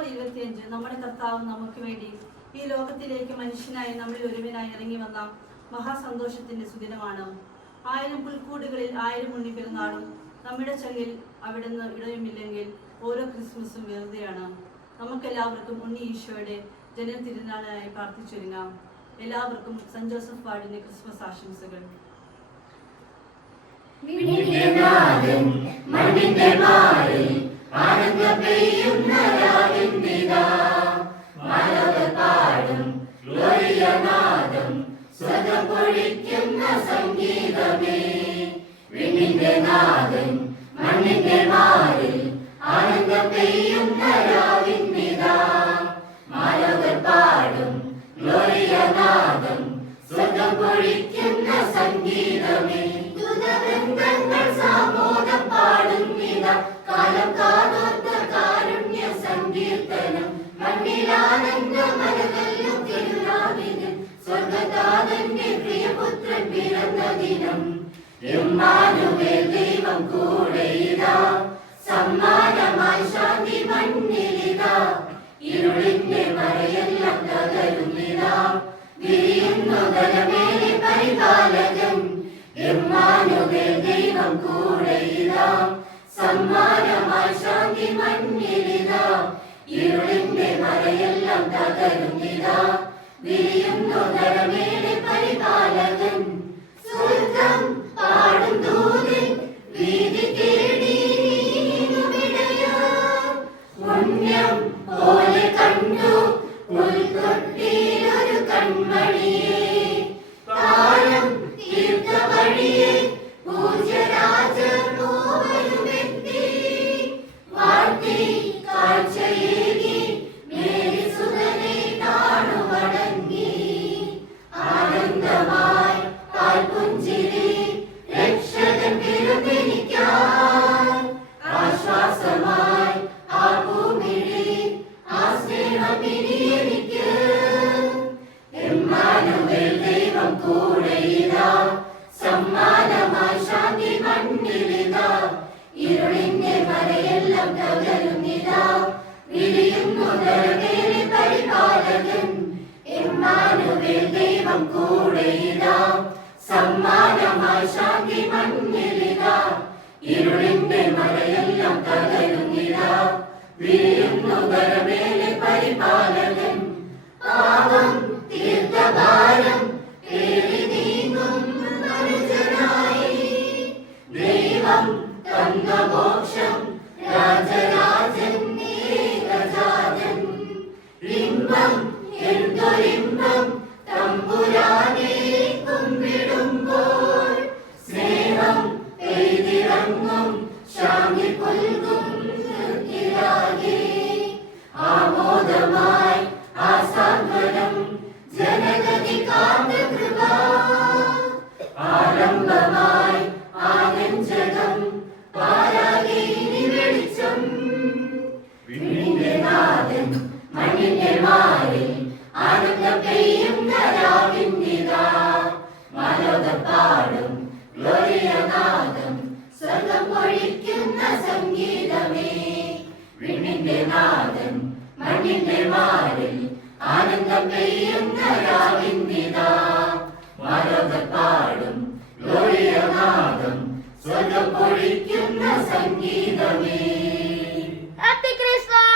October 25 നമ്മുടെ കർത്താവ് നമുക്ക് വേണ്ടി ഈ ലോകത്തിലേക്ക് മനുഷ്യനായി നമ്മളിൽ ഒരുവനായി ഇറങ്ങി വന്ന മഹാസന്തോഷത്തിന്റെ സുദിനമാണ്. 1000 പുൽക്കൂടുകളിൽ 1000 ഉണ്ണി പെരുന്നാളും നമ്മുടെ ചങ്കിൽ അവിടുന്ന് ഇടയുമില്ലെങ്കിൽ ഓരോ ക്രിസ്മസും വെറുതെയാണ്. നമുക്കെല്ലാവർക്കും ഉണ്ണി ഈശോയുടെ ജനതിരുനാളായി പ്രാർത്ഥിച്ചൊരുങ്ങാം. എല്ലാവർക്കും സെന്റ് ജോസഫ് വാർഡിന്റെ ക്രിസ്മസ് ആശംസകൾ. സംഗീതമേ വിണ്ണിന്റെ നാദൻ മണ്ണിന്റെ മാറിൽ ആനന്ദം പെയ്യുന്ന രാവിന്നിതാ മാലോകർ പാടും ഗ്ലോറിയനാദം സ്വർഗം പൊഴിക്കുന്ന സംഗീതമേ ദൂതവൃന്ദങ്ങൾ സാമോദം പാടുന്നിതാ കാലം കാതോർത്ത കാരുണ്യ സങ്കീർത്തനം മണ്ണിലാനന്ദ മനതല്ലും തിരുനാവിന് സ്വർഗതാതന്റെ പ്രിയപുത്രൻ പിറന്ന ദിനം ഇമ്മാനുവേൽ ദൈവം കൂടെയിതാ സമ്മാനമായി ശാന്തി മണ്ണിലിതാ ഇരുളിന്റെ മറയെല്ലാം തകരുന്നിതാ വിരിയുന്നു ധനമേലെ പരിപാലകൻ ഇമ്മാനുവേൽ ദൈവം കൂടെയിതാ സമ്മാനമായി ശാന്തി മണ്ണിലിതാ ഇരുളിന്റെ മറയെല്ലാം തകരുന്നിതാ വിരിയുന്നു ധനമേലെ പരിപാലകൻ സ്വർഗം പാടും ദൂതൻ വീതി തേടി പുണ്യം പോലെ കണ്ടു പുൽത്തൊട്ടിയിലൊരു കൺമണിയെ താരം തീർത്ത വഴിയെ പൂജ്യരാജൻ മൂവരുമെത്തി വാഴ്ത്തി കാഴ്ചയേകി മേരി സുതനെ കാണുമടങ്ങി ആനന്ദമായി പാൽപുഞ്ചിരി രക്ഷകൻ പിറന്നെനിക്കാൻ ആശ്വാസമായി ആ ഭൂമിഴി ആ സ്നേഹമിനി എനിക്ക് ഇമ്മാനുവേൽ ദൈവം കൂടെയിതാ സമ്മാനമായി ശാന്തി മണ്ണിലിതാ ഇരുളിന്റെ മറയെല്ലാം തകരുന്നിതാ വിരിയുന്നു ധനമേലെ പരിപാലകൻ ഇമ്മാനുവേൽ ദൈവം കൂടെയിതാ സമ്മാനമായി ശാന്തി മണ്ണിലിതാ ഇരുളിന്റെ മറയെല്ലാം തകരുന്നിതാ വിരിയുന്നു ധനമേലെ പരിപാലകൻ പാവം തീർത്ത ഭാരം പേറി നീങ്ങും മനുജനായി ദൈവം തന്ന മോക്ഷം രാജരാജൻ ഏകജാതൻ ഇമ്പം എന്തൊരിമ്പം തമ്പുരാനെ കുമ്പിടുമ്പോൾ സ്നേഹം പെയ്തിറങ്ങും ശാന്തി പുൽകും നിർത്തിലാകെ ആമോദമായി ആസാന്ത്വനം ജനഗതി കാത്ത കൃപ ആരംഭമായി ആനഞ്ചകം പാരാകെ ഇനി വെളിച്ചം വിണ്ണിന്റെ നാദൻ മണ്ണിന്റെ മാറിൽ ആനന്ദം പെയ്യുന്ന രാവിന്നിതാ മാലോകർ പാടും ഗ്ലോറിയനാദം സ്വർഗം പൊഴിക്കുന്ന സംഗീതമേ വിണ്ണിന്റെ നാദൻ മണ്ണിന്റെ മാറിൽ ആനന്ദം പെയ്യുന്ന രാവിന്നിതാ മാലോകർ പാടും ഗ്ലോറിയനാദം സ്വർഗം പൊഴിക്കുന്ന സംഗീതമേ. Happy Christmas!